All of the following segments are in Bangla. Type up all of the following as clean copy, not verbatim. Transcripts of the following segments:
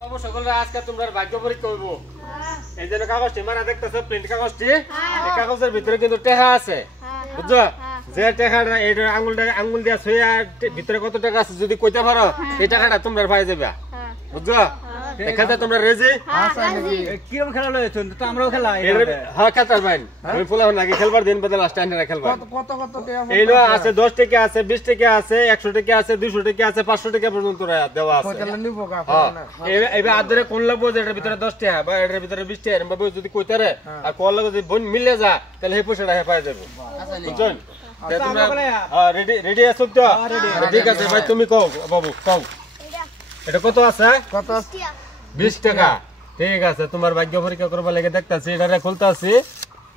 সকলরা আজকে তোমরা ভাগ্য পরীক্ষা করব। এই যে কাগজটি মানে দেখতেছো প্রিন্ট কাগজটি, এই কাগজের ভিতরে কিন্তু টেকা আছে, বুঝছো? যে টাকাটা এই আঙ্গুল দিয়া ছুঁয়া ভিতরে কত টাকা আছে যদি কইতে পারো এই টাকাটা তোমরা পাই যাবে, বুঝছো? এখানে তোমরা রেজি? কিরকম খেলা লয়েছেন তো আমরাও খেলা হ্যাঁ খেলতার ভাই আমি ফুলা নাকি খেলবার দিন বদল লাস্ট টাইম খেলবা কত কত টাকা এই নো আছে 10 টাকা আছে 20 টাকা আছে 100 টাকা আছে 200 টাকা আছে 500 টাকা পর্যন্ত দেওয়া আছে। এবার আদরে কোন লাগবো যে এটার ভিতরে 10 টাকা বা এটার ভিতরে 20 টাকা এরকম যদি কইতারে আর কোন লাগবে যদি বন মিলে যা তাহলে এই পয়সাটা পাই যাবে, বুঝছেন? তোমরা রেডি আছো তো? ঠিক আছে ভাই তুমি কও বাবু কও এটা কত আছে? কত 20 টাকা। ঠিক আছে তোমার ভাগ্য পরীক্ষা করবা লাগে দেখতাছি এটা খুলতাছি,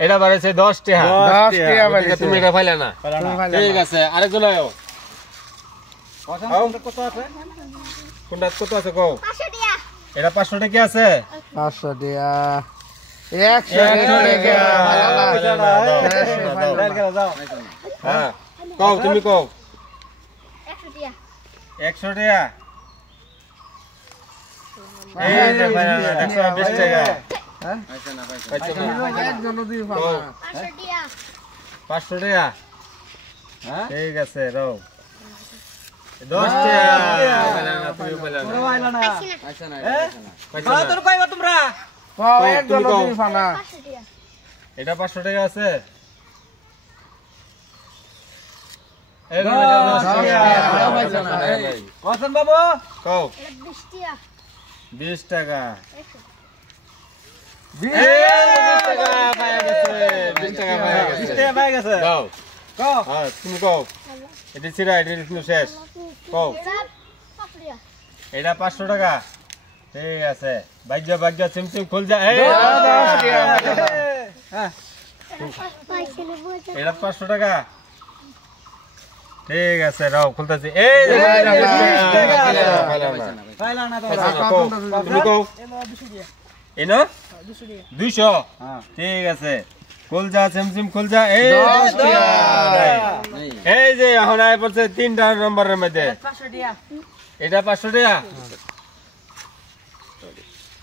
এটা বাড়াইছে 10 টাকা। 10 টাকা বাড়াইছে, তুমি এটা পাইলা না? ঠিক আছে আরেকজন আয়ো কত আছে? কোনটা কত আছে কও? 500 টাকা। এটা 500 টাকা আছে? 500 টাকা 100 টাকা হ্যাঁ কও তুমি কও 100 টাকা 100 টাকা। এই যে ভাই 120 টাকা। হ্যাঁ একজন দুই 500 টাকা 500 টাকা। হ্যাঁ ঠিক আছে রাও 10 টাকা তুমি বললা না আইলা না পাইছি না পয়সা তোর কইবা তোমরা500 একজন দুই ফানা টাকা এটা 500 টাকা আছে? কসন বাবু কও এটা 20 টাকা 20 টাকা। 20 টাকা পাওয়া গেছে, 20 টাকা পাওয়া গেছে। 20 টাকা পাই গেছে দাও কও হ্যাঁ তুমি কও এটা ছিড়া এটা কিন্তু শেষ কও 500 টাকা এটা 500 টাকা। ঠিক আছে ভাগ্য চিমচিম খুল যা এই হ্যাঁ পাইছি না বুঝা এটা 500 টাকা। ঠিক আছে রাও খুলতাছি এই যে পাইলা না তো তুমি কও এই না 200 হ্যাঁ ঠিক আছে খুল যা চিমচিম খুল যা এই এই যে এখন আয় পড়ছে 3টা নম্বরের মধ্যে 500 টাকা এটা 500 টাকা।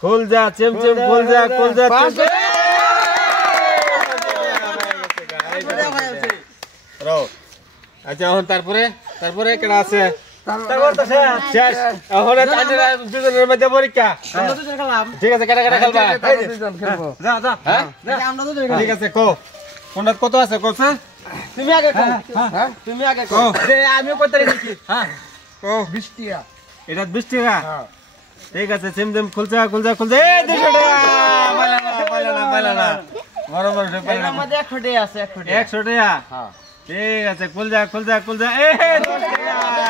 খুল যা চিমচিম খুল যা রাও আচ্ছা এখন তারপরে কেডা আছে? তারপর তো শেষ এখন দুজনের মধ্যে পরীক্ষা। আমরা দুজন খেলাম ঠিক আছে কেডা খেলবা? দুজন খেলবো যা হ্যাঁ আমরা দুজন খেলাম ঠিক আছে কো কোনটা কত আছে কোছে তুমি আগে কও তুমি আগে কও আমিও কইতে দেখি হ্যাঁ কও 20 টাকা এটা 20 টাকা। হ্যাঁ ঠিক আছে চিমচিম খুল যা এই 200 টাকা পাইলা না বড় সে পাইলা না। আমাদের 100 টাকা আছে 100 টাকা হ্যাঁ ঠিক আছে খুল যা এই 10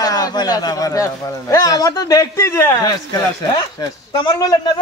টাকা পাইলা না এ আমার তো দেখতে যে শেষ খেলা শেষ তোমার লইলেন না